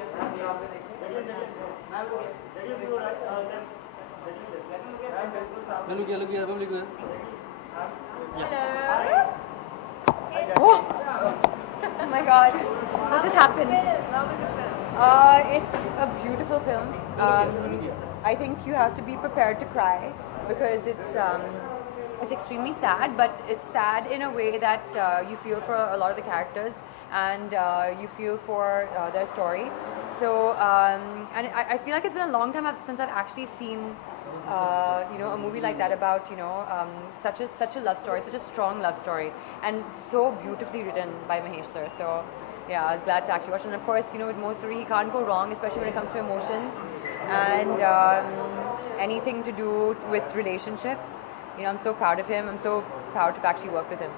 Hello. Oh. Oh my God, what just happened? It's a beautiful film. I think you have to be prepared to cry because it's extremely sad, but it's sad in a way that you feel for a lot of the characters and you feel for their story. So, and I feel like it's been a long time since I've actually seen a movie like that about such a love story, such a strong love story, and so beautifully written by Mahesh sir. So yeah, I was glad to actually watch it. And of course, with Mo Suri, he can't go wrong, especially when it comes to emotions and anything to do with relationships. I'm so proud of him. I'm so proud to actually work with him.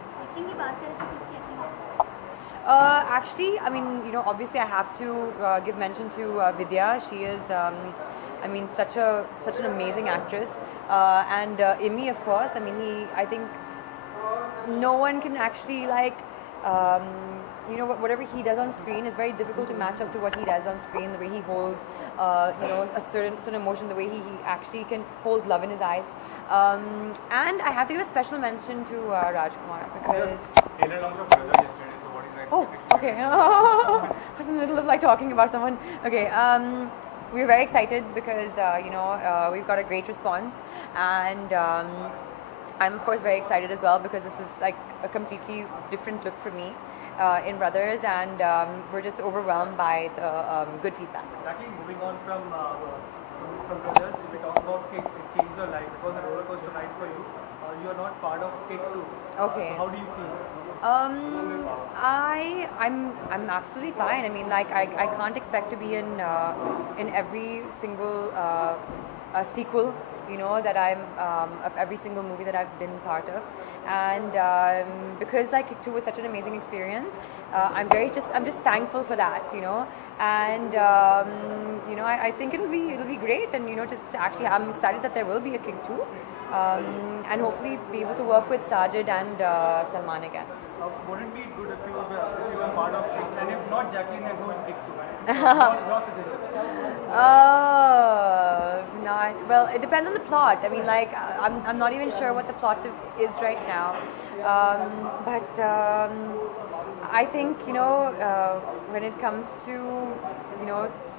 Actually, I mean, obviously I have to give mention to Vidya. She is, such an amazing actress. And Imi, of course. I mean, I think no one can actually whatever he does on screen is very difficult to match up to what he does on screen. The way he holds, a certain emotion, the way he actually can hold love in his eyes. And I have to give a special mention to Rajkumar because. Oh, okay. I was in the middle of talking about someone. Okay. We're very excited because we've got a great response, and I'm of course very excited as well because this is a completely different look for me in Brothers, and we're just overwhelmed by the good feedback. Exactly. Moving on from Brothers, if we talk about Kick, it changed your life. It was a roller coaster ride for you. You are not part of Kick 2. Okay. How do you feel? I'm absolutely fine. I mean, I can't expect to be in every single sequel, that I'm of every single movie that I've been part of, and because Kick 2 was such an amazing experience, I'm just thankful for that, and I think it'll be great, and I'm excited that there will be a Kick 2, and hopefully be able to work with Sajid and Salman again. Wouldn't it be good if you were part of Kick, and if not Jacqueline, then who in Kick 2? Your suggestion. No. Well, it depends on the plot. I mean, I'm not even sure what the plot is right now. But I think when it comes to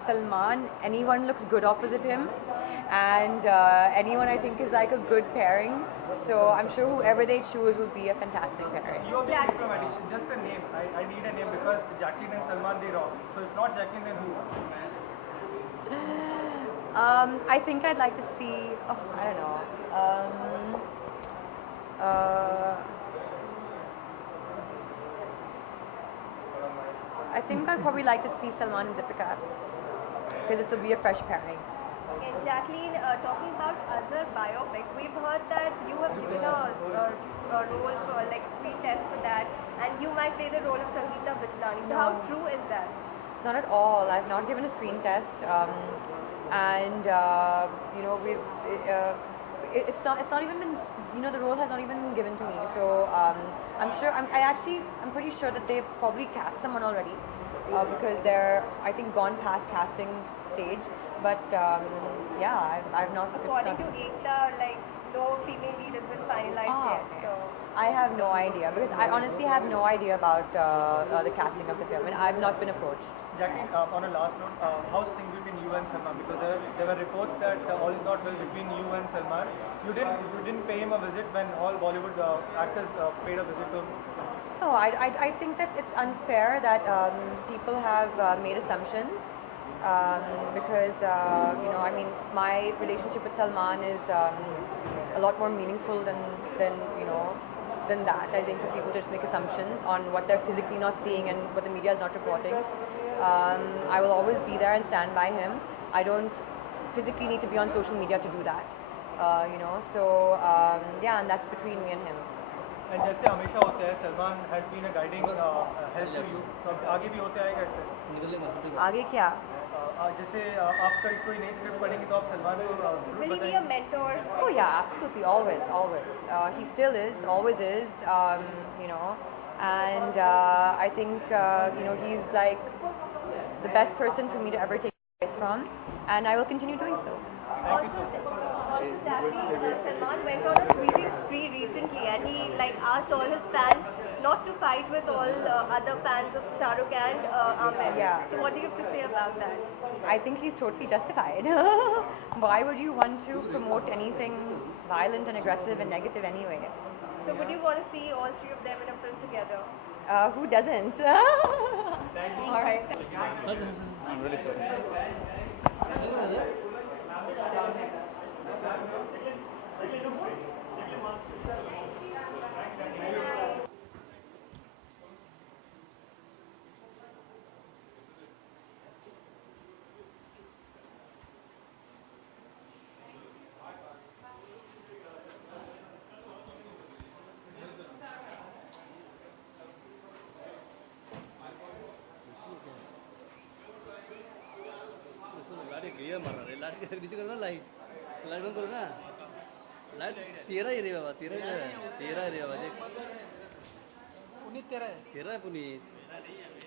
Salman, anyone looks good opposite him, and anyone I think is a good pairing. So I'm sure whoever they choose will be a fantastic pairing. You are being diplomatic. Just a name. I need a name because Jacqueline and Salman, they rock. So if not Jacqueline, then who? I think I'd like to see. I don't know. I think I'd probably like to see Salman and Deepika because it will be a fresh pairing. Okay, Jacqueline, talking about other biopic, we've heard that you have given a role for screen test for that, and you might play the role of Sangeeta Bichlani. So how true is that? Not at all. I've not given a screen test, and it's not even been. The role has not even been given to me. So I'm pretty sure that they've probably cast someone already because they're gone past casting stage. But I've not. According to Ekta, no female lead has been finalized yet. Okay. So I have no idea because I honestly have no idea about the casting of the film, and I've not been approached. Jacqueline, on a last note, how's things between you and Salman? Because there were reports that all is not well between you and Salman. You didn't pay him a visit when all Bollywood actors paid a visit to him. No, I think that it's unfair that people have made assumptions because my relationship with Salman is a lot more meaningful than that. I think for people to just make assumptions on what they're physically not seeing and what the media is not reporting. I will always be there and stand by him. I don't physically need to be on social media to do that. And that's between me and him. And जैसे हमेशा होता है, Salman has been a guiding help to you. तो आगे भी होते आएगा ऐसे? आगे क्या? जैसे आप कोई नई स्क्रिप्ट पढ़ेंगे तो आप सलमान को will he be a mentor? Oh yeah, absolutely, always. He still is, always is. And I think he's the best person for me to ever take advice from, and I will continue doing so. Also, Jacqueline, Salman went on a tweeting spree recently, and he asked all his fans not to fight with all other fans of Shah Rukh and Aamir. Yeah. So what do you have to say about that? I think he's totally justified. Why would you want to promote anything violent and aggressive and negative anyway? So would you want to see all three of them in a film together? Who doesn't? All right. I'm really sorry. गाड़ी clear मार रहा है light के नीचे करो ना light light बंद करो ना लाइट तेरा ही रे बाबा तेरा ही रे बाबा देख पुनीत तेरा है पुनीत